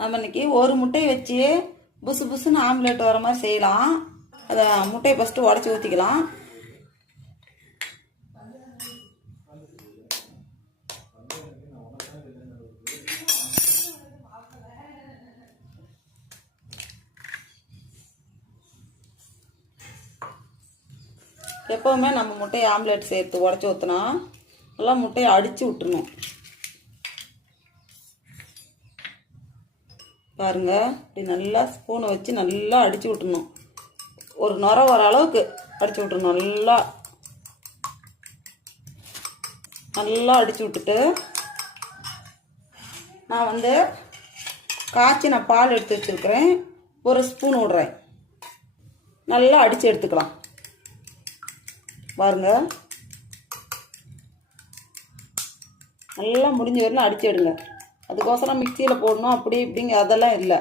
நம்ம இன்னைக்கு ஒரு முட்டையை வச்சு புசு புசுன்னு ஆம்லேட் வர மாதிரி செய்யலாம். அதை முட்டையை ஃபஸ்ட்டு உடச்சி ஊற்றிக்கலாம். எப்போவுமே நம்ம முட்டையை ஆம்லேட் சேர்த்து உடச்சி ஊற்றினா நல்லா முட்டையை அடித்து விட்டுணும். பாருங்க, இப்படி நல்லா ஸ்பூனை வச்சு நல்லா அடித்து விட்டுணும். ஒரு நுரை வர அளவுக்கு அடித்து விட்டுணும். நல்லா அடித்து விட்டுட்டு நான் காய்ச்சின பால் எடுத்து வச்சுருக்கிறேன். ஒரு ஸ்பூன் விடுறேன். நல்லா அடித்து எடுத்துக்கலாம். பாருங்க, நல்லா முடிஞ்ச வரையும் அடித்து எடுங்க. அதுக்கோசரம் மிக்சியில் போடணும் அப்படி இப்படிங்க அதெல்லாம் இல்லை.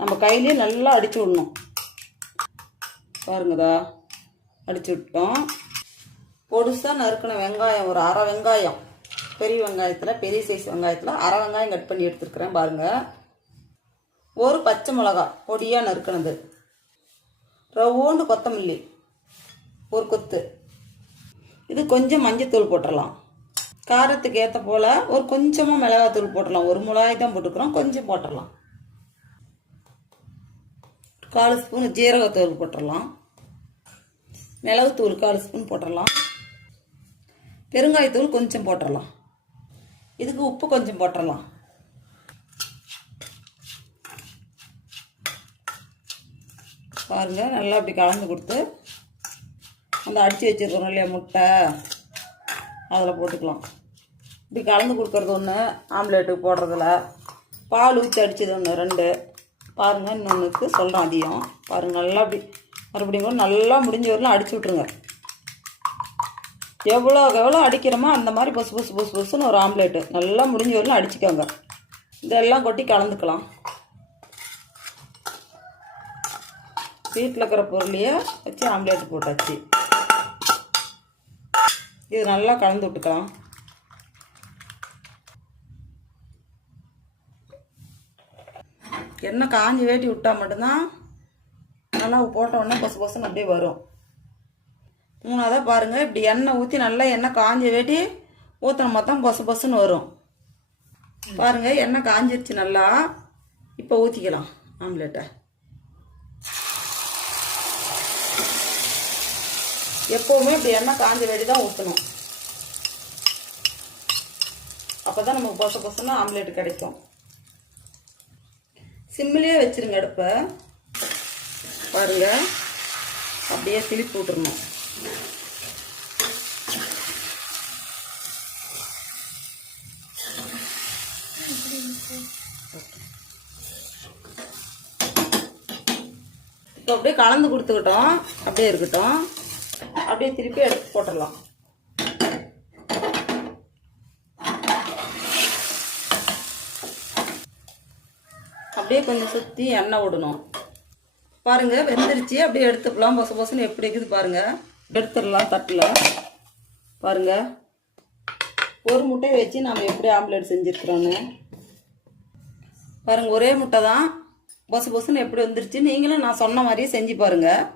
நம்ம கையிலே நல்லா அடித்து விடணும். பாருங்கதா, அடித்து விட்டோம். பொடுசாக நறுக்கின வெங்காயம் ஒரு அரை வெங்காயம், பெரிய வெங்காயத்தில் பெரிய சைஸ் வெங்காயத்தில் அரை வெங்காயம் கட் பண்ணி எடுத்துருக்குறேன். பாருங்கள், ஒரு பச்சை மிளகா பொடியாக நறுக்கினது, ரவ்வோண்டு கொத்தமல்லி ஒரு கொத்து. இது கொஞ்சம் மஞ்சத்தூள் போட்டுடலாம். காரத்துக்கு ஏற்ற போல் ஒரு கொஞ்சமாக மிளகாத்தூள் போட்டுடலாம். ஒரு மிளகாய் தான் போட்டுக்கிறோம், கொஞ்சம் போட்டுடலாம். 1/4 ஸ்பூன் ஜீரகத்தூள் போட்டுடலாம். மிளகுத்தூள் 1/4 ஸ்பூன் போட்டுடலாம். பெருங்காயத்தூள் கொஞ்சம் போட்டுடலாம். இதுக்கு உப்பு கொஞ்சம் போட்டுடலாம். பாருங்கள், நல்லா அப்படி கலந்து கொடுத்து அந்த அடித்து வச்சுருக்கோம் இல்லையா முட்டை, அதில் போட்டுக்கலாம். இப்படி கலந்து கொடுக்குறது ஒன்று, ஆம்லேட்டுக்கு போடுறதில்ல. பால் ஊற்றி அடித்தது ஒன்று 2. பாருங்கள், இன்னொன்றுக்கு சொல்கிறேன் அதிகம். பாருங்கள், நல்லா அப்படி மறுபடியும் கூட நல்லா முடிஞ்ச வரலாம் அடிச்சு விட்ருங்க. எவ்வளோ அடிக்கிறோமோ அந்த மாதிரி பொசு பொசு பொசு பொசுன்னு ஒரு ஆம்லேட்டு நல்லா முடிஞ்ச வரலாம் அடிச்சுக்கோங்க. இதெல்லாம் கொட்டி கலந்துக்கலாம். வீட்டில் இருக்கிற பொருளையே வச்சு ஆம்லேட்டு போட்டாச்சு. இது நல்லா கலந்து விட்டுக்கலாம். எண்ணெய் காஞ்சி வேட்டி விட்டால் மட்டும்தான் நல்லா போட்ட உடனே பொசு பொசுன்னு அப்படியே வரும். 3ஆவதாக பாருங்கள், இப்படி எண்ணெய் ஊற்றி நல்லா எண்ணெய் காஞ்சி வேட்டி ஊற்றின மொத்தம் பொசு பொசுன்னு வரும். பாருங்கள், எண்ணெய் காஞ்சிருச்சு நல்லா. இப்போ ஊற்றிக்கலாம் ஆம்லேட்டை. எப்போவுமே இப்படி எண்ணெய் காஞ்ச வேடி தான் ஊற்றணும். அப்போ தான் நமக்கு பொச பொசுன்னு ஆம்லேட் கிடைக்கும். சிம்மிலே வச்சுருங்க அடுப்பை. பாருங்கள், அப்படியே திருப்பி விட்டுறணும். இப்போ அப்படியே கலந்து கொடுத்துக்கிட்டோம். அப்படியே இருக்கட்டும். அப்படியே திருப்பி எடுத்து போட்டுடலாம். அப்படியே கொஞ்சம் சுற்றி எண்ணெய் விடணும். பாருங்கள், வெந்துருச்சு. அப்படியே எடுத்துக்கலாம். பொசு பொசுன்னு எப்படி இருக்குது பாருங்கள். எடுத்துடலாம் தட்டில். பாருங்கள், ஒரு முட்டையை வச்சு நம்ம எப்படி ஆம்லேட் செஞ்சுருக்குறோன்னு பாருங்கள். ஒரே முட்டை தான் பொசு பொசுன்னு எப்படி வந்துருச்சு. நீங்களும் நான் சொன்ன மாதிரியே செஞ்சு பாருங்கள்.